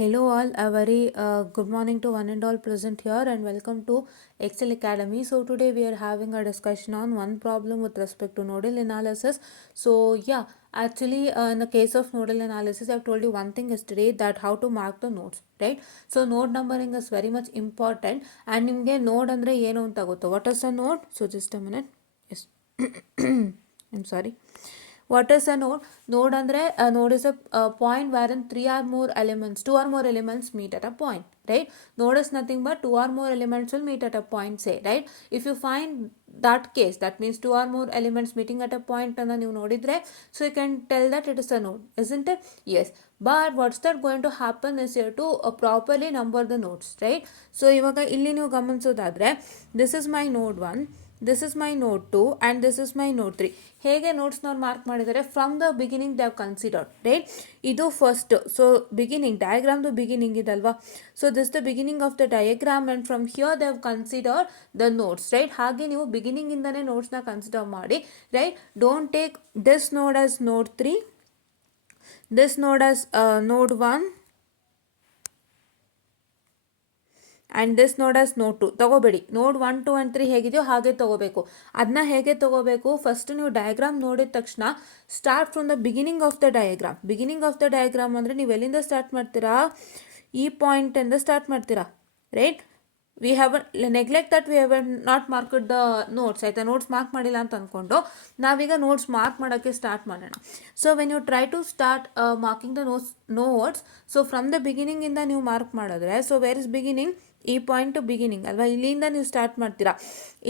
Hello all, a very good morning to one and all present here and welcome to Excel Academy. So today we are having a discussion on one problem with respect to nodal analysis. So yeah, actually in the case of nodal analysis, I've told you one thing yesterday, that how to mark the nodes, right? So node numbering is very much important and nimge node andre ಏನು ಅಂತ ಗೊತ್ತು. What is a node? So just a minute. Yes. I'm sorry. What is a node? A node is a point wherein two or more elements meet at a point, right? Node is nothing but two or more elements will meet at a point, say, right? If you find that case, that means two or more elements meeting at a point and then you nodidre, so you can tell that it is a node, isn't it? Yes. But what's that going to happen is you have to properly number the nodes, right? So ivaga illi ನೀವು ಗಮನಿಸೋದಾದ್ರೆ, this is my node 1, this is my node 2 and this is my node 3. ಹೇಗೆ ನೋಟ್ಸ್ನವ್ರು mark ಮಾಡಿದ್ದಾರೆ, from the beginning they have considered, right? ಇದು first. So beginning ಡಯಾಗ್ರಾಮ್ದು beginning ಇದಲ್ವಾ, so this the beginning of the diagram and from here they have consider the notes, right? ಹಾಗೆ ನೀವು ಬಿಗಿನಿಂಗಿಂದನೇ ನೋಟ್ಸ್ನ ಕನ್ಸಿಡರ್ ಮಾಡಿ, right? Don't take this node as node 3, this node as node 1 and this node as ನೋಡ್ 2 ತೊಗೋಬೇಡಿ. ನೋಡ್ 1, 2 ಆ್ಯಂಡ್ 3 ಹೇಗಿದೆಯೋ ಹಾಗೆ ತೊಗೋಬೇಕು. ಅದನ್ನ ಹೇಗೆ ತೊಗೋಬೇಕು, ಫಸ್ಟ್ ನೀವು ಡಯಾಗ್ರಾಮ್ ನೋಡಿದ ತಕ್ಷಣ start from the beginning of the diagram. Beginning of the diagram ಅಂದರೆ ನೀವು ಎಲ್ಲಿಂದ ಸ್ಟಾರ್ಟ್ ಮಾಡ್ತೀರಾ, ಈ ಪಾಯಿಂಟಿಂದ ಸ್ಟಾರ್ಟ್ ಮಾಡ್ತೀರಾ, right? We have neglect that we have not marked the notes, ಆಯಿತಾ? ನೋಟ್ಸ್ ಮಾರ್ಕ್ ಮಾಡಿಲ್ಲ ಅಂತ ಅಂದ್ಕೊಂಡು ನಾವೀಗ ನೋಟ್ಸ್ ಮಾರ್ಕ್ ಮಾಡೋಕ್ಕೆ ಸ್ಟಾರ್ಟ್ ಮಾಡೋಣ. So when you try to start marking the notes, so from the ಬಿಗಿನಿಂಗಿಂದ ನೀವು ಮಾರ್ಕ್ ಮಾಡಿದ್ರೆ, ಸೊ ವೇರ್ ಇಸ್ ಬಿಗಿನಿಂಗ್? ಈ ಪಾಯಿಂಟ್ ಬಿಗಿನಿಂಗ್ ಅಲ್ವಾ, ಇಲ್ಲಿಂದ ನೀವು ಸ್ಟಾರ್ಟ್ ಮಾಡ್ತೀರಾ.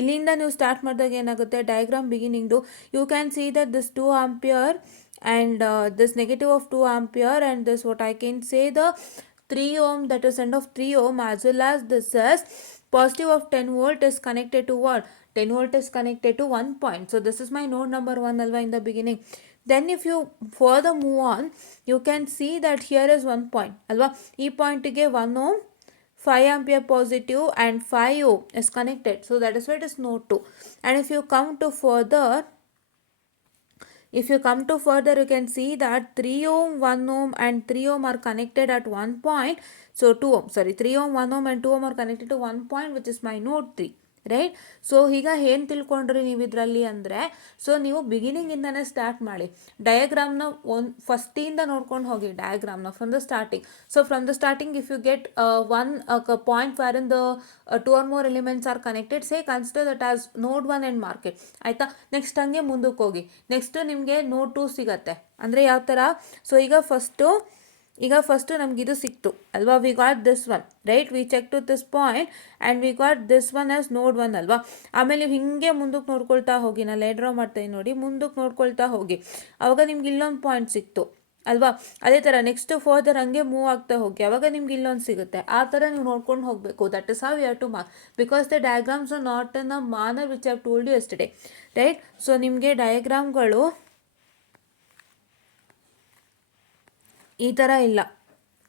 ಇಲ್ಲಿಂದ ನೀವು ಸ್ಟಾರ್ಟ್ ಮಾಡಿದಾಗ ಏನಾಗುತ್ತೆ, ಡಯಾಗ್ರಾಮ್ ಬಿಗಿನಿಂಗ್ದು you can see that this 2 ampere and this negative of 2 ampere and this what I can say the 3 ohm, that is end of 3 ohm, as well as this is positive of 10 volt is connected to what? 10 volt is connected to 1 point. So this is my node number 1 alva in the beginning. Then if you further move on, you can see that here is 1 point alva. E point ge 1 ohm, 5 ampere positive and 5 ohm is connected. So that is why it is node 2. And if you come to further, you can see that 3 ohm, 1 ohm and 3 ohm are connected at one point. So 3 ohm, 1 ohm and 2 ohm are connected to one point, which is my node 3, right? So ಈಗ ಏನು ತಿಳ್ಕೊಂಡ್ರಿ ನೀವು ಇದರಲ್ಲಿ ಅಂದರೆ, ಸೊ ನೀವು ಬಿಗಿನಿಂಗಿಂದನೇ ಸ್ಟಾರ್ಟ್ ಮಾಡಿ. ಡಯಾಗ್ರಾಮ್ನ ಫಸ್ಟಿಂದ ನೋಡ್ಕೊಂಡು ಹೋಗಿ ಡಯಾಗ್ರಾಮ್ನ from the starting. So from the starting if you get one point where in the 2 or more elements are connected, say consider that as node 1 and mark it, ಆಯಿತಾ? ನೆಕ್ಸ್ಟ್ ಹಂಗೆ ಮುಂದಕ್ಕೆ ಹೋಗಿ, ನೆಕ್ಸ್ಟ್ ನಿಮಗೆ ನೋಡ್ 2 ಸಿಗತ್ತೆ. ಅಂದರೆ ಯಾವ ಥರ? ಸೊ ಈಗ ಫಸ್ಟು ನಮ್ಗೆ ಇದು ಸಿಕ್ತು ಅಲ್ವಾ, we got this one, right? We check to this point and we got this one as node 1 ಅಲ್ವಾ. ಆಮೇಲೆ ನೀವು ಹಿಂಗೆ ಮುಂದಕ್ಕೆ ನೋಡ್ಕೊಳ್ತಾ ಹೋಗಿ, ನಾನು ಡ್ರಾ ಮಾಡ್ತೀನಿ ನೋಡಿ, ಮುಂದಕ್ಕೆ ನೋಡ್ಕೊಳ್ತಾ ಹೋಗಿ, ಆವಾಗ ನಿಮ್ಗೆ ಇಲ್ಲೊಂದು ಪಾಯಿಂಟ್ ಸಿಕ್ತು ಅಲ್ವಾ. ಅದೇ ಥರ ನೆಕ್ಸ್ಟ್ ಫರ್ದರ್ ಹಂಗೆ ಮೂವ್ ಆಗ್ತಾ ಹೋಗಿ, ಆವಾಗ ನಿಮ್ಗೆ ಇಲ್ಲೊಂದು ಸಿಗುತ್ತೆ. ಆ ಥರ ನೀವು ನೋಡ್ಕೊಂಡು ಹೋಗಬೇಕು. That is how you have to mark, because the diagrams are not in a manner which I have told you yesterday, right? So ನಿಮಗೆ ಡಯಾಗ್ರಾಮ್ಗಳು ಈ ಥರ ಇಲ್ಲ,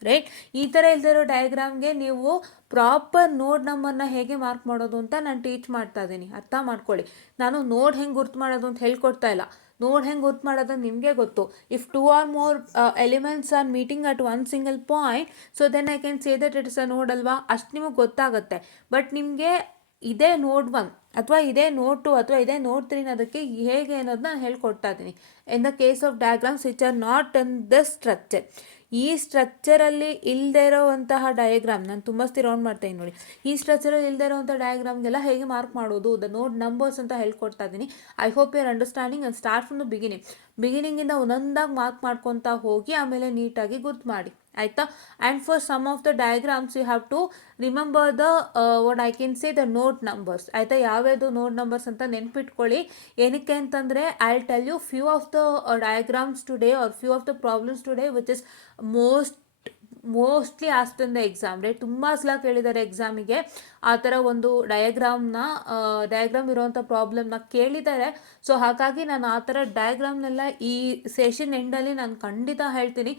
ರೈಟ್? ಈ ಥರ ಇಲ್ದಿರೋ ಡಯಾಗ್ರಾಮ್ಗೆ ನೀವು ಪ್ರಾಪರ್ ನೋಡ್ ನಂಬರ್ನ ಹೇಗೆ ಮಾರ್ಕ್ ಮಾಡೋದು ಅಂತ ನಾನು ಟೀಚ್ ಮಾಡ್ತಾ ಇದ್ದೀನಿ, ಅರ್ಥ ಮಾಡ್ಕೊಳ್ಳಿ. ನಾನು ನೋಡ್ ಹೆಂಗೆ ಗುರ್ತು ಮಾಡೋದು ಅಂತ ಹೇಳ್ಕೊಡ್ತಾ ಇಲ್ಲ, ನೋಡ್ ಹೆಂಗೆ ಗುರ್ತು ಮಾಡೋದು ನಿಮಗೆ ಗೊತ್ತು. If 2 or more elements are meeting at one single point, so then I can say that it is a node ಅಲ್ವಾ, ಅಷ್ಟು ನಿಮಗೆ ಗೊತ್ತಾಗುತ್ತೆ. ಬಟ್ ನಿಮಗೆ ಇದೇ ನೋಡ್ 1 ಅಥವಾ ಇದೇ ನೋಡ್ 2 ಅಥವಾ ಇದೇ ನೋಡ್ 3 ಅದಕ್ಕೆ ಹೇಗೆ ಅನ್ನೋದನ್ನ ನಾನು ಹೇಳ್ಕೊಡ್ತಾ ಇದ್ದೀನಿ. In the case of diagrams which are not in this structure, ಈ ಸ್ಟ್ರಕ್ಚರಲ್ಲಿ ಇಲ್ಲದೆ ಇರೋವಂತಹ ಡಯಾಗ್ರಾಮ್, ನಾನು ತುಂಬ ರೌಂಡ್ ಮಾಡ್ತೀನಿ ನೋಡಿ, ಈ ಸ್ಟ್ರಕ್ಚರಲ್ಲಿ ಇಲ್ಲದೆ ಇರೋವಂಥ ಡಯಾಗ್ರಾಮ್ಗೆಲ್ಲ ಹೇಗೆ ಮಾರ್ಕ್ ಮಾಡೋದು, ದ ನೋಡ್ ನಂಬರ್ಸ್ ಅಂತ ಹೇಳ್ಕೊಡ್ತಾ ಇದ್ದೀನಿ. I hope you are understanding. And start from the ಬಿಗಿನಿಂಗಿಂದ ಒಂದೊಂದಾಗಿ ಮಾರ್ಕ್ ಮಾಡ್ಕೊತಾ ಹೋಗಿ ಆಮೇಲೆ ನೀಟಾಗಿ ಗುರ್ತು ಮಾಡಿ, ಆಯಿತಾ? And for some of the diagrams you have to remember the what I can say the node numbers, ಆಯಿತಾ? ಯಾವ್ಯಾವುದು ನೋಡ್ ನಂಬರ್ಸ್ ಅಂತ ನೆನ್ಪಿಟ್ಕೊಳ್ಳಿ. ಏನಕ್ಕೆ ಅಂತಂದರೆ I will tell you few of the diagrams today or few of the problems today which is mostly asked in the exam, right? ತುಂಬ ಸಲ ಕೇಳಿದ್ದಾರೆ ಎಕ್ಸಾಮಿಗೆ ಆ ಥರ ಒಂದು ಡಯಾಗ್ರಾಮ್ ಇರೋವಂಥ ಪ್ರಾಬ್ಲಮ್ನ ಕೇಳಿದ್ದಾರೆ. ಸೊ ಹಾಗಾಗಿ ನಾನು ಆ ಥರ ಡಯಾಗ್ರಾಮ್ನೆಲ್ಲ ಈ ಸೆಷನ್ ಎಂಡಲ್ಲಿ ನಾನು ಖಂಡಿತ ಹೇಳ್ತೀನಿ.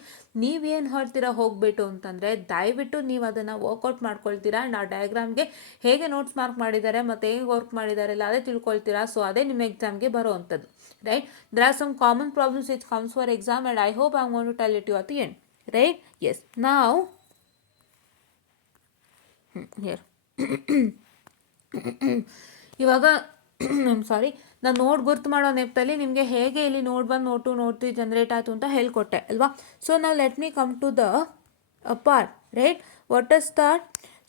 ನೀವೇನು ಹೇಳ್ತೀರಾ ಹೋಗ್ಬಿಟ್ಟು ಅಂತಂದರೆ, ದಯವಿಟ್ಟು ನೀವು ಅದನ್ನು ವರ್ಕೌಟ್ ಮಾಡ್ಕೊಳ್ತೀರಾ ಆ್ಯಂಡ್ ಆ ಡಯಾಗ್ರಾಮ್ಗೆ ಹೇಗೆ ನೋಟ್ಸ್ ಮಾರ್ಕ್ ಮಾಡಿದ್ದಾರೆ ಮತ್ತು ಹೇಗೆ ವರ್ಕ್ ಮಾಡಿದ್ದಾರೆ ಎಲ್ಲ ಅದೇ ತಿಳ್ಕೊಳ್ತೀರಾ. ಸೊ ಅದೇ ನಿಮ್ಮ ಎಕ್ಸಾಮ್ಗೆ ಬರೋ ಅಂಥದ್ದು, right? There are some common problems which comes for exam and I hope I am going to tell it you at the end, right? Yes. Now here ಇವಾಗ ಸಾರಿ, ನಾನು ನೋಡ್ ಗುರ್ತು ಮಾಡೋ ನೆಪದಲ್ಲಿ ನಿಮಗೆ ಹೇಗೆ ಇಲ್ಲಿ ನೋಡ್ 1 ನೋಡ್ 2 ನೋಡ್ 3 ಜನರೇಟ್ ಆಯಿತು ಅಂತ ಹೇಳ್ಕೊಟ್ಟೆ ಅಲ್ವಾ. ಸೊ ನಾವು let me come to the part, right? What is that?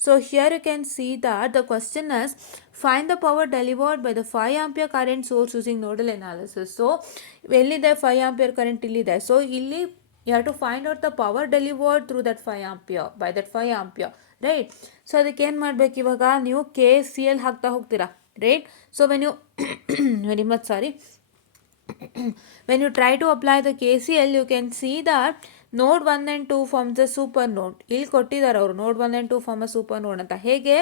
So here you can see that the question is find the power delivered by the 5 ampere current source using nodal analysis. So ಎಲ್ಲಿದೆ 5 ampere current ಇಲ್ಲಿದೆ. ಸೊ ಇಲ್ಲಿ you have to find out the power delivered through that 5 ampere by that 5 ampere, right? So ಅದಕ್ಕೆ ಏನು ಮಾಡಬೇಕು, ಇವಾಗ ನೀವು KCL ಹಾಕ್ತಾ ಹೋಗ್ತೀರಾ, right? So when you very much sorry when you try to apply the KCL, you can see that node 1 and 2 forms a super node. ಇಲ್ಲಿ ಕೊಟ್ಟಿದ್ದಾರೆ ಅವರು node 1 and 2 form a super node ಅಂತ. ಹೇಗೆ?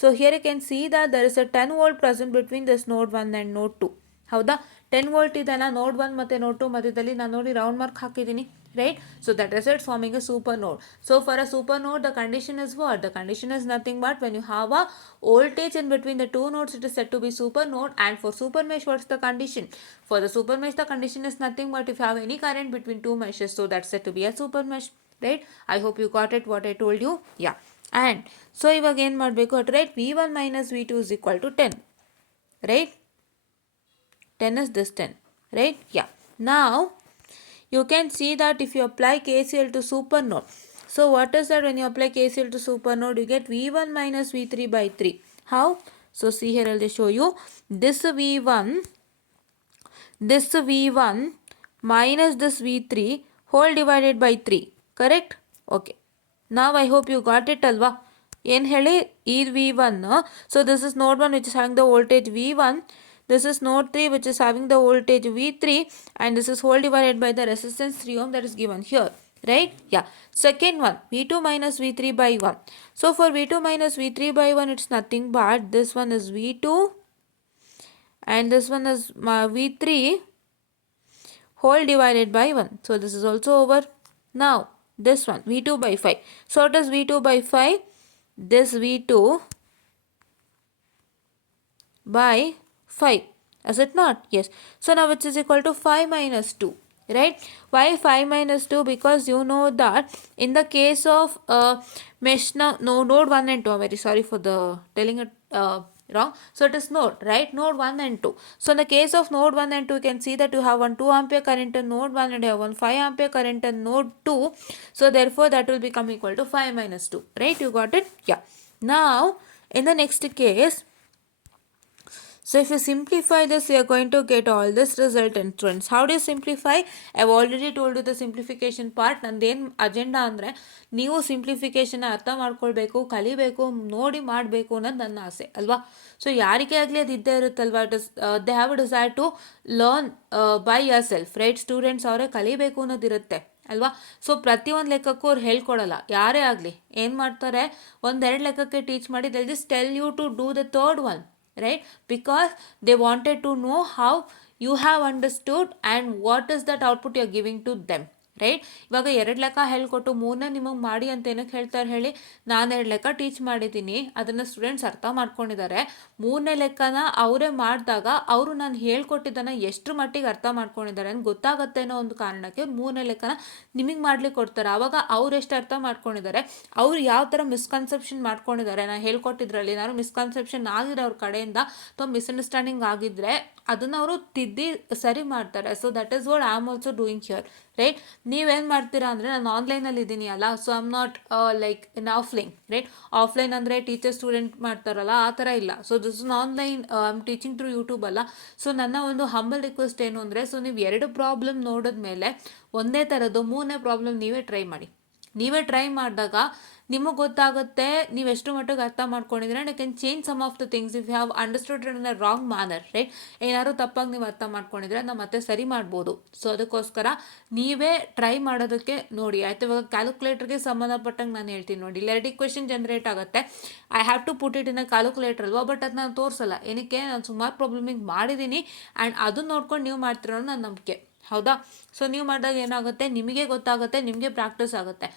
So here you can see that there is a 10 volt present between this node 1 and node 2. ಹೌದಾ? 10 ವೋಲ್ಟ್ ಇದೆನಾ ನೋಡ್ 1 ಮತ್ತು ನೋಡ್ 2 ಮಧ್ಯದಲ್ಲಿ ನಾನು ನೋಡಿ ರೌಂಡ್ ಮಾರ್ಕ್ ಹಾಕಿದ್ದೀನಿ, right? So that is it, forming a super node. So for a super node, the condition is what? The condition is nothing but when you have a voltage in between the two nodes, it is said to be super node. And for super mesh, what's the condition? For the super mesh, the condition is nothing but if you have any current between two meshes, so that's said to be a super mesh, right? I hope you got it what I told you. Yeah. And so ಇವಾಗ ಏನು ಮಾಡಬೇಕು at right, V1 minus V2 is equal to 10, right? 10 is this 10, right? Yeah. Now you can see that if you apply KCL to super node, so what is that? When you apply KCL to super node, you get V1 minus V3 by 3. How? So see here, I'll just show you. This V1 minus this V3 whole divided by 3, correct? Okay. Now I hope you got it alva. ಏನು ಹೇಳಿ, ಈ V1, so this is node 1 which is having the voltage V1, this is node 3 which is having the voltage V3, and this is whole divided by the resistance 3 ohm that is given here, right? Yeah. Second one, V2 minus V3 by 1. So for V2 minus V3 by 1, it's nothing but this one is V2 and this one is V3 whole divided by 1. So this is also over. Now this one V2 by 5. So what is V2 by 5? This V2 by 5, is it not? Yes. So now which is equal to 5 minus 2, right? Why 5 minus 2? Because you know that in the case of mesh, now no node 1 and 2, I'm very sorry for the telling it wrong. So it is node, right? Node 1 and 2. So in the case of node 1 and 2, you can see that you have one 2 ampere current in node 1 and you have one 5 ampere current in node 2. So therefore that will become equal to 5 minus 2, right? You got it? Yeah. Now in the next case, so if you simplify this, you are going to get all this result in students. How do you simplify? I've already told you the simplification part. ನಂದೇನು ಅಜೆಂಡಾ ಅಂದರೆ ನೀವು ಸಿಂಪ್ಲಿಫಿಕೇಶನ್ ಅರ್ಥ ಮಾಡ್ಕೊಳ್ಬೇಕು, ಕಲಿಬೇಕು, ನೋಡಿ ಮಾಡಬೇಕು ಅನ್ನೋದು ನನ್ನ ಆಸೆ ಅಲ್ವಾ. ಸೊ ಯಾರಿಗೇ ಆಗಲಿ ಅದು ಇದ್ದೇ ಇರುತ್ತಲ್ವಾ, it is they have a desire to learn by yourself, right? Students ಅವರೇ ಕಲಿಬೇಕು ಅನ್ನೋದಿರುತ್ತೆ ಅಲ್ವಾ. ಸೊ ಪ್ರತಿಯೊಂದು ಲೆಕ್ಕಕ್ಕೂ ಅವ್ರು ಹೇಳ್ಕೊಡಲ್ಲ, ಯಾರೇ ಆಗಲಿ ಏನು ಮಾಡ್ತಾರೆ, ಒಂದೆರಡು ಲೆಕ್ಕಕ್ಕೆ ಟೀಚ್ ಮಾಡಿ they just tell you to do the third one, right? Because they wanted to know how you have understood and what is that output you are giving to them, right? ಇವಾಗ 2 ಲೆಕ್ಕ ಹೇಳ್ಕೊಟ್ಟು 3ನೇ ನಿಮಗೆ ಮಾಡಿ ಅಂತ ಏನಕ್ಕೆ ಹೇಳ್ತಾರೆ ಹೇಳಿ? ನಾನು 2 ಲೆಕ್ಕ ಟೀಚ್ ಮಾಡಿದ್ದೀನಿ, ಅದನ್ನು ಸ್ಟೂಡೆಂಟ್ಸ್ ಅರ್ಥ ಮಾಡ್ಕೊಂಡಿದ್ದಾರೆ. 3ನೇ ಲೆಕ್ಕನ ಅವರೇ ಮಾಡಿದಾಗ ಅವರು ನಾನು ಹೇಳ್ಕೊಟ್ಟಿದ್ದನ್ನು ಎಷ್ಟು ಮಟ್ಟಿಗೆ ಅರ್ಥ ಮಾಡ್ಕೊಂಡಿದ್ದಾರೆ ಅಂತ ಗೊತ್ತಾಗುತ್ತೆ ಅನ್ನೋ ಒಂದು ಕಾರಣಕ್ಕೆ 3ನೇ ಲೆಕ್ಕನ ನಿಮಗೆ ಮಾಡ್ಲಿಕ್ಕೆ ಕೊಡ್ತಾರೆ. ಆವಾಗ ಅವ್ರು ಎಷ್ಟು ಅರ್ಥ ಮಾಡ್ಕೊಂಡಿದ್ದಾರೆ, ಅವ್ರು ಯಾವ ಥರ ಮಿಸ್ಕನ್ಸೆಪ್ಷನ್ ಮಾಡ್ಕೊಂಡಿದ್ದಾರೆ, ನಾನು ಹೇಳ್ಕೊಟ್ಟಿದ್ರಲ್ಲಿ ಏನಾದ್ರು ಮಿಸ್ಕನ್ಸೆಪ್ಷನ್ ಆಗಿದೆ ಅವ್ರ ಕಡೆಯಿಂದ ಅಥವಾ ಮಿಸ್ಅಂಡರ್ಸ್ಟ್ಯಾಂಡಿಂಗ್ ಆಗಿದ್ದರೆ ಅದನ್ನು ಅವರು ತಿದ್ದಿ ಸರಿ ಮಾಡ್ತಾರೆ. So that is what I am also doing here, right? ನೀವೇನು ಮಾಡ್ತೀರಾ ಅಂದರೆ, ನಾನು ಆನ್ಲೈನಲ್ಲಿ ಇದ್ದೀನಿ ಅಲ್ಲ, so I am not like in offline, right? Offline ಅಂದರೆ ಟೀಚರ್ ಸ್ಟೂಡೆಂಟ್ ಮಾಡ್ತಾರಲ್ಲ, ಆ ಥರ ಇಲ್ಲ. So this is online, I am teaching through YouTube ಅಲ್ಲ. ಸೊ ನನ್ನ ಒಂದು ಹಂಬಲ್ ರಿಕ್ವೆಸ್ಟ್ ಏನು ಅಂದರೆ, ಸೊ ನೀವು 2 ಪ್ರಾಬ್ಲಮ್ ನೋಡಿದ್ಮೇಲೆ ಒಂದೇ ಥರದ್ದು 3ನೇ ಪ್ರಾಬ್ಲಮ್ ನೀವೇ ಟ್ರೈ ಮಾಡಿ. ನೀವೇ ಟ್ರೈ ಮಾಡಿದಾಗ ನಿಮಗೆ ಗೊತ್ತಾಗುತ್ತೆ ನೀವು ಎಷ್ಟು ಮಟ್ಟಿಗೆ ಅರ್ಥ ಮಾಡ್ಕೊಂಡಿದ್ರೆ, and you can change some of the things if you have understood in a wrong manner, right? ಏನಾದ್ರು ತಪ್ಪಾಗಿ ನೀವು ಅರ್ಥ ಮಾಡ್ಕೊಂಡಿದ್ರೆ ನಾವು ಮತ್ತೆ ಸರಿ ಮಾಡ್ಬೋದು. ಸೊ ಅದಕ್ಕೋಸ್ಕರ ನೀವೇ ಟ್ರೈ ಮಾಡೋದಕ್ಕೆ ನೋಡಿ, ಆಯ್ತು? ಇವಾಗ ಕ್ಯಾಲ್ಕುಲೇಟರ್ಗೆ ಸಂಬಂಧಪಟ್ಟಂಗೆ ನಾನು ಹೇಳ್ತೀನಿ ನೋಡಿ, ಇಲ್ಲಿ 2 ಇಕ್ವೇಷನ್ ಜನರೇಟ್ ಆಗುತ್ತೆ. I have to put it in a calculator ಅಲ್ವಾ, ಬಟ್ ಅದು ನಾನು ತೋರಿಸಲ್ಲ. ಏನಕ್ಕೆ? ನಾನು ಸುಮಾರು ಪ್ರಾಬ್ಲಮಿಗೆ ಮಾಡಿದ್ದೀನಿ ಆ್ಯಂಡ್ ಅದನ್ನ ನೋಡ್ಕೊಂಡು ನೀವು ಮಾಡ್ತಿರೋ ನನ್ನ ನಂಬಿಕೆ, ಹೌದಾ? ಸೊ ನೀವು ಮಾಡಿದಾಗ ಏನಾಗುತ್ತೆ, ನಿಮಗೆ ಗೊತ್ತಾಗುತ್ತೆ, ನಿಮಗೆ ಪ್ರಾಕ್ಟೀಸ್ ಆಗುತ್ತೆ.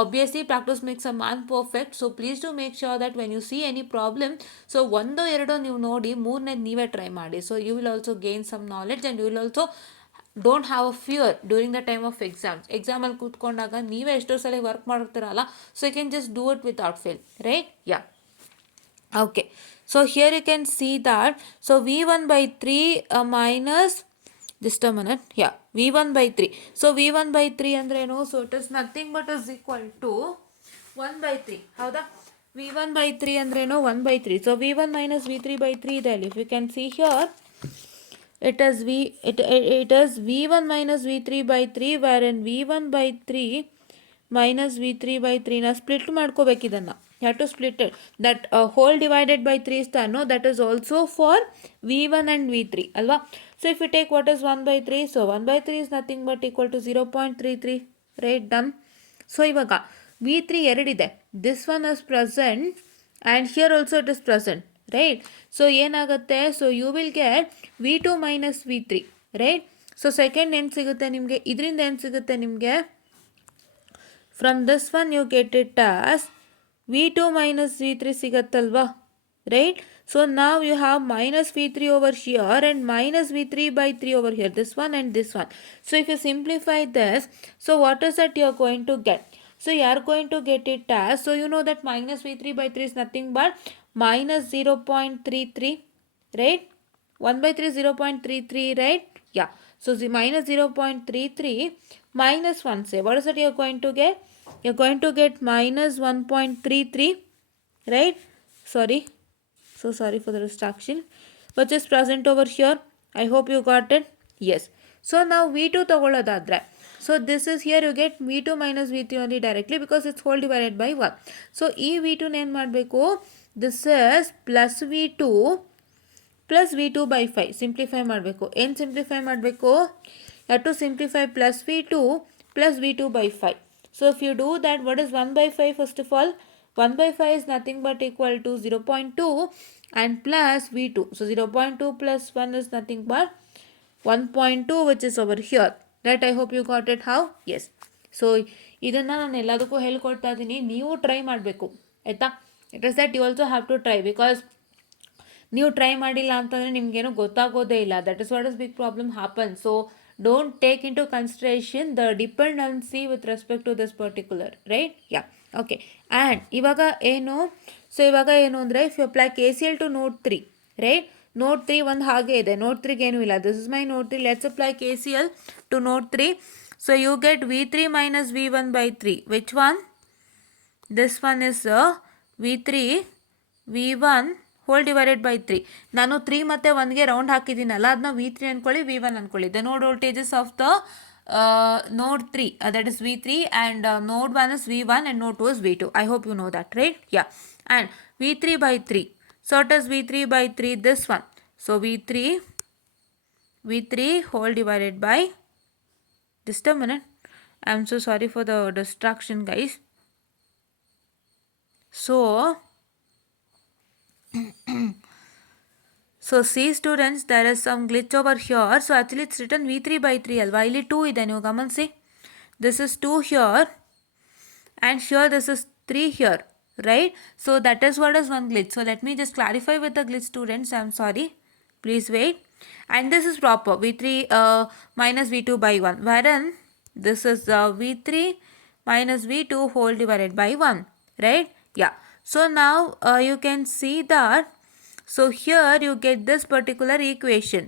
obviously practice makes a man perfect. So please do make sure that when you see any problem, so 1-2 ನೀವು ನೋಡಿ 3ನೇ ನೀವೇ ಟ್ರೈ ಮಾಡಿ. So you will also gain some knowledge and you will also don't have a fear during the time of ಎಕ್ಸಾಮಲ್ಲಿ ಕೂತ್ಕೊಂಡಾಗ ನೀವೇ ಎಷ್ಟೋ ಸಲ ವರ್ಕ್ ಮಾಡ್ತಿರಲ್ಲ, so you can just do it without fail, right? Yeah. Okay, so here you can see that, so v1 by 3 minus, just a minute, yeah, v1 by 3, so v1 by 3 ಅಂದ್ರೆ ಏನು, so it is nothing but is equal to 1 by 3, ಹೌದಾ? v1 by 3 ಅಂದ್ರೆ ಏನು, 1 by 3, so v1 minus v3 by 3 ಇದೆ ಅಲ್ಲಿ, if you can see here, it is v1 minus v3 by 3, wherein v1 by 3 minus v3 by 3 na split ಮಾಡ್ಕೋಬೇಕು ಇದನ್ನು. You have to split it. That whole divided by 3 is done. No, that is also for v1 and v3 ಅಲ್ವಾ? So if you take what is 1 by 3, so 1 by 3 is nothing but equal to 0.33, right? Done. So ಇವಾಗ v3 ಎರಡಿದೆ, this one is present and here also it is present, right? So ಏನಾಗುತ್ತೆ, so you will get v2 minus v3, right? So second ಏನು ಸಿಗುತ್ತೆ ನಿಮಗೆ, ಇದರಿಂದ ಏನು ಸಿಗುತ್ತೆ ನಿಮಗೆ, from this one you get it as v2 minus v3 ಸಿಗತ್ತಲ್ವಾ, right? So now you have minus v3 over here and minus v3 by 3 over here, this one and this one. So if you simplify this, so what is that you are going to get? So you are going to get it as, so you know that minus v3 by 3 is nothing but minus 0.33, right? 1 by 3 is 0.33, right? Yeah. So the minus 0.33 minus 1, say what is that you are going to get? You are going to get minus 1.33, right? So sorry for the distraction, which is present over here. I hope you got it. Yes. So now v2 ತಗೊಳ್ಳೋದಾದ್ರೆ, so this is here you get v2 minus v3 only directly because it's whole divided by 1. So ಈ v2 ಏನು ಮಾಡಬೇಕು, this is plus v2 plus v2 by 5 ಸಿಂಪ್ಲಿಫೈ ಮಾಡಬೇಕು. ಏನು ಸಿಂಪ್ಲಿಫೈ ಮಾಡಬೇಕು, you have to simplify plus v2 plus v2 by 5. So if you do that, what is 1 by 5 first of all? 1 by 5 is nothing but equal to 0.2 and plus v2. So 0.2 plus 1 is nothing but 1.2, which is over here. Right? I hope you got it. How? Yes. So ಇದನ್ನು ನಾನು ಎಲ್ಲದಕ್ಕೂ ಹೇಳ್ಕೊಡ್ತಾ ಇದ್ದೀನಿ, ನೀವು try ಮಾಡಬೇಕು ಆಯಿತಾ. It is that you also have to try, because ನೀವು try ಮಾಡಿಲ್ಲ ಅಂತಂದರೆ ನಿಮಗೇನೋ ಗೊತ್ತಾಗೋದೇ ಇಲ್ಲ. That is what is big problem happen. So don't take into consideration the dependency with respect to this particular, right? Yeah, okay. And ಇವಾಗ ಏನು, ಸೊ ಇವಾಗ ಏನು ಅಂದರೆ, if you apply KCL to node 3, right? node 3 ಒಂದು ಹಾಗೆ ಇದೆ, node 3 ಏನೂ ಇಲ್ಲ. this is my node 3. let's apply KCL to node 3. so you get v3 minus v1 by 3. which one? this one is v3 v1 whole divided by 3. ನಾನು 3 ಮತ್ತು 1ಗೆ ರೌಂಡ್ ಹಾಕಿದ್ದೀನಲ್ಲ, ಅದನ್ನ v3 ಅಂದ್ಕೊಳ್ಳಿ, v1 ಅಂದ್ಕೊಳ್ಳಿ. ದ ನೋಡ್ voltages of the node 3, that is v3, and node 1 is v1 and node 2 is v2. I hope you know that, right? Yeah. And v3 by 3. So it is v3 by 3, this one. So v3 whole divided by, just a minute, I am so sorry for the distraction, guys. So see students, there is some glitch over here. So actually it's written v3 by 3 alva, ಇಲ್ಲಿ 2 ಇದೆ, ನೀವು ಗಮನಿಸಿ. this is 2 here and here this is 3 here, right? So that is what is one glitch. So let me just clarify with the glitch, students. I am sorry, please wait. And this is proper, v3 minus v2 by 1, wherein this is v3 minus v2 whole divided by 1, right? Yeah. So now you can see that, so here you get this particular equation,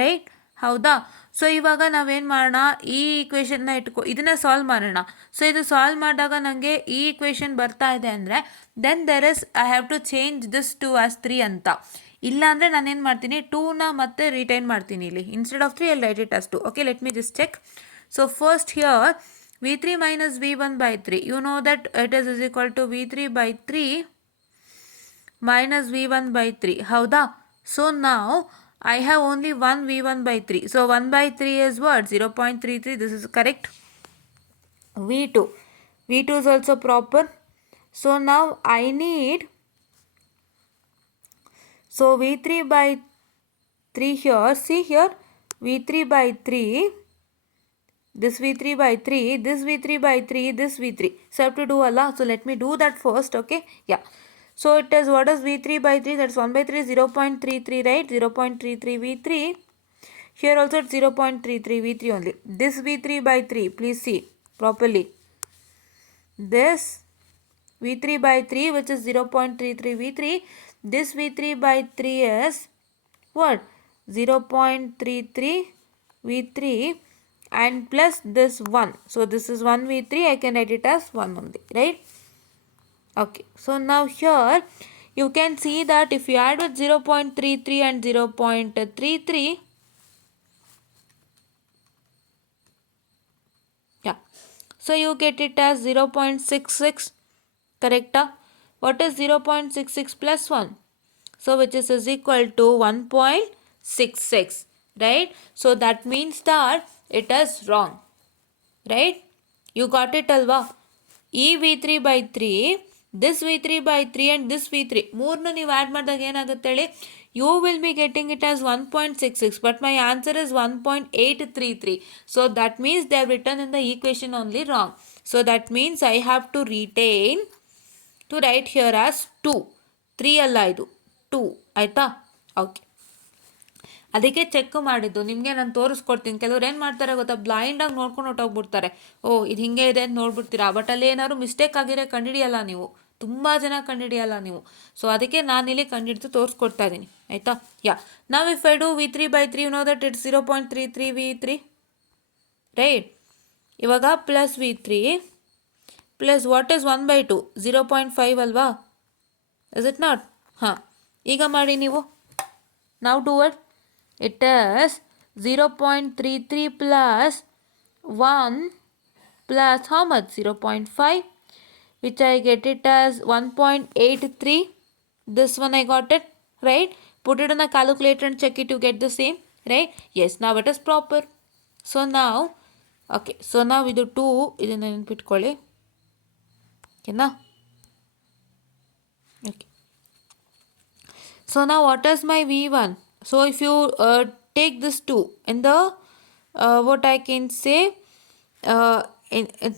right? ಹೌದಾ? ಸೊ ಇವಾಗ ನಾವೇನು ಮಾಡೋಣ, ಈ ಈಕ್ವೇಷನ್ನ ಇದನ್ನು ಸಾಲ್ವ್ ಮಾಡೋಣ. ಸೊ ಇದು ಸಾಲ್ವ್ ಮಾಡಿದಾಗ ನನಗೆ ಈ ಈಕ್ವೇಷನ್ ಬರ್ತಾ ಇದೆ ಅಂದರೆ, then there is I have to change this 2 as 3 ಅಂತ. ಇಲ್ಲ ಅಂದರೆ ನಾನೇನು ಮಾಡ್ತೀನಿ, 2ನ ಮತ್ತೆ ರಿಟೈನ್ ಮಾಡ್ತೀನಿ ಇಲ್ಲಿ. Instead of 3 I'll write it as 2. Okay, let me just check. So first here v3 minus v1 by 3, you know that it is equal to v3 by 3 minus v1 by 3. ಹೌದಾ? So now I have only one v1 by 3. So 1 by 3 is what? 0.33. This is correct. v2 is also proper. So now I need, so v3 by 3 here, see here, v3 by 3, this v3 by 3, this v3 by 3, this v3. So I have to do Allah. So let me do that first. Okay, yeah. So it is, what is v3 by 3? That's 1 by 3 is 0.33, right? 0.33 v3. Here also it's 0.33 V3 only. This V3 by 3, please see properly. This V3 by 3, which is 0.33 V3. This V3 by 3 is what? 0.33 V3 and plus this 1. So this is 1 V3. I can write it as 1 only, right? Okay. So now here you can see that if you add with 0.33 and 0.33, yeah. So you get it as 0.66, correct? What is 0.66 plus 1? So which is equal to 1.66, right? So that means that it is wrong, right? You got it alva? E V3 by 3, this V3 by 3 and this V3. ಮೂರನ್ನು ನೀವು ಆ್ಯಡ್ ಮಾಡಿದಾಗ ಏನಾಗುತ್ತೆ ಹೇಳಿ? You will be getting it as 1.66, but my answer is 1.833. So that means they have written in the equation only wrong. So that means I have to retain to write here as 2. 3 ಅಲ್ಲ ಇದು 2 ಆಯಿತಾ? ಓಕೆ, ಅದಕ್ಕೆ ಚೆಕ್ ಮಾಡಿದ್ದು ನಿಮಗೆ ನಾನು ತೋರಿಸ್ಕೊಡ್ತೀನಿ. ಕೆಲವ್ರು ಏನು ಮಾಡ್ತಾರೆ ಗೊತ್ತಾ, ಬ್ಲೈಂಡಾಗಿ ನೋಡ್ಕೊಂಡು ಹೊಟ್ಟೋಗ್ಬಿಡ್ತಾರೆ. ಓ ಇದು ಹಿಂಗೆ ಇದೆ ಅಂತ ನೋಡ್ಬಿಡ್ತೀರಾ, ಬಟ್ ಅಲ್ಲಿ ಏನಾದ್ರು ಮಿಸ್ಟೇಕ್ ಆಗಿರೋ ಕಂಡುಹಿಡಿಯಲ್ಲ ನೀವು, ತುಂಬ ಜನ ಕಂಡುಹಿಡಿಯಲ್ಲ ನೀವು. ಸೊ ಅದಕ್ಕೆ ನಾನಿಲ್ಲಿ ಕಂಡುಹಿಡಿದು ತೋರಿಸ್ಕೊಡ್ತಾ ಇದ್ದೀನಿ, ಆಯಿತಾ? ಯಾ, ನಾವು if I do V3 by 3, know that it's 0.33 V3, right? ಇವಾಗ plus V3 plus what is 1/2, 0.5 ಅಲ್ವಾ? Is it not? ಹಾಂ, ಈಗ ಮಾಡಿ ನೀವು. Now do it. It is 0.33 plus 1 plus how much? 0.5, which I get it as 1.83. This one I got it, right? Put it on the calculator and check it, you get the same, right? Yes, now it is proper. So now, okay, so now we do 2, ಇದನ್ನು ನೆನಪಿಟ್ಕೊಳ್ಳಿ, ಓಕೆನಾ? Okay. So now what is my V1? So if you take this 2 and the what I can say,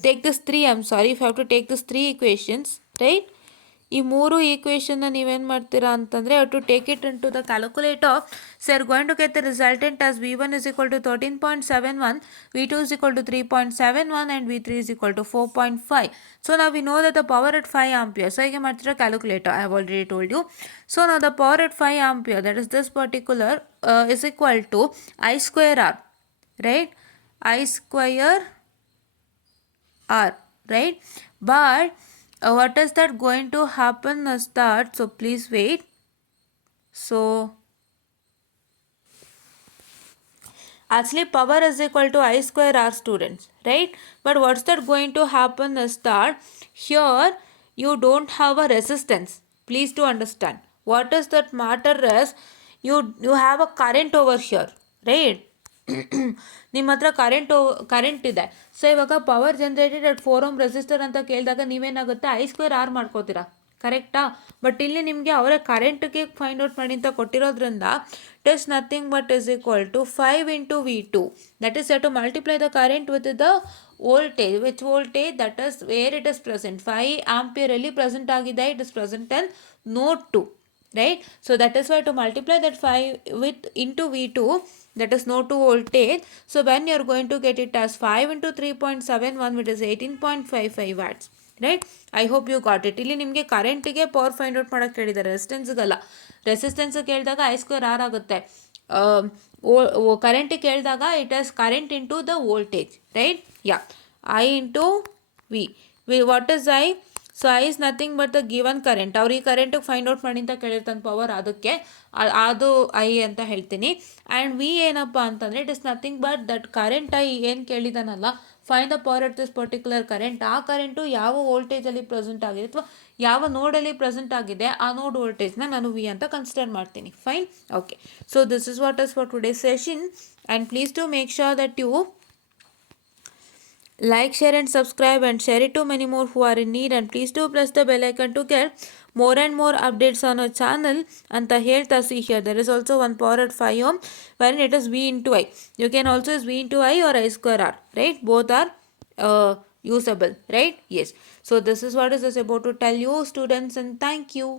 take this 3, I'm sorry, if I have to take this 3 equations, right? ಈ ಮೂರು ಈಕ್ವೇಷನ್ನ ನೀವೇನು ಮಾಡ್ತೀರಾ ಅಂತಂದರೆ, you to take it into the calculator. So are going to get the resultant as V1 is equal to 13.71, V2 is equal to 3.71 and V3 is equal to 4.5. So now we know that the power at 5 ampere. So hige ಮಾಡ್ತೀರಾ calculator, I have already told you. So now the power at 5 ampere, that is this particular, is equal to I square R, right? I square R, right? But what is that going to happen is that, so please wait. So actually power is equal to I square R, students, right? But what's that going to happen is that here you don't have a resistance. Please to understand what is that matter is, you have a current over here, right? ನಿಮ್ಮ ಹತ್ರ ಕರೆಂಟ್ ಇದೆ. ಸೊ ಇವಾಗ power generated at 4 ohm resistor ಅಂತ ಕೇಳಿದಾಗ ನೀವೇನಾಗುತ್ತೆ, I square R ಮಾಡ್ಕೋತೀರಾ, ಕರೆಕ್ಟಾ? ಬಟ್ ಇಲ್ಲಿ ನಿಮಗೆ ಅವರ ಕರೆಂಟ್ಗೆ ಫೈಂಡ್ ಔಟ್ ಮಾಡಿ ಅಂತ ಕೊಟ್ಟಿರೋದ್ರಿಂದ it is nothing but is equal to 5 into V2. That is to multiply the current with the voltage. Which voltage? That is where it is present. 5 ampere ಅಲ್ಲಿ ಪ್ರೆಸೆಂಟ್ ಆಗಿದೆ, it is present in node 2, right? So that is why to multiply that 5 with into V2, that is node 2 voltage. So when you are going to get it as 5 into 3.71, which is 18.55 watts, right? I hope you got it. ಇಲ್ಲಿ ನಿಮಗೆ ಕರೆಂಟಿಗೆ power find out ಮಾಡೋಕ್ಕೆ ಕೇಳಿದ್ದಾರೆ, ರೆಸಿಸ್ಟೆನ್ಸ್ಗಲ್ಲ. ರೆಸಿಸ್ಟೆನ್ಸ್ ಕೇಳಿದಾಗ I square R ಆಗುತ್ತೆ, ಕರೆಂಟಿಗೆ ಕೇಳಿದಾಗ it is current into the voltage, right? Yeah, I into V. What is I? So I is nothing but the given current. ಅವ್ರು ಈ ಕರೆಂಟಿಗೆ ಫೈಂಡ್ ಔಟ್ ಮಾಡಿ ಅಂತ ಕೇಳಿರ್ತಾನೆ ಪವರ್, ಅದಕ್ಕೆ ಅದು ಐ ಅಂತ ಹೇಳ್ತೀನಿ. ಆ್ಯಂಡ್ ವಿ ಏನಪ್ಪ ಅಂತಂದರೆ, it is nothing but that current I ಏನು ಕೇಳಿದಾನಲ್ಲ, find the power at this particular current. ಆ ಕರೆಂಟು ಯಾವ ವೋಲ್ಟೇಜಲ್ಲಿ ಪ್ರೆಸೆಂಟ್ ಆಗಿದೆ ಅಥವಾ ಯಾವ ನೋಡಲ್ಲಿ ಪ್ರೆಸೆಂಟ್ ಆಗಿದೆ, ಆ ನೋಡ್ ವೋಲ್ಟೇಜ್ನ ನಾನು ವಿ ಅಂತ ಕನ್ಸಿಡರ್ ಮಾಡ್ತೀನಿ. Fine, okay. So this is what is for today session, and please to make sure that you like, share and subscribe and share it to many more who are in need, and please do press the bell icon to get more and more updates on our channel. Anta helta, see here there is also one power at 5 ohm wherein it is V into I. You can also use V into I or I square R, right? Both are usable, right? Yes. So this is what is about to tell you, students, and thank you.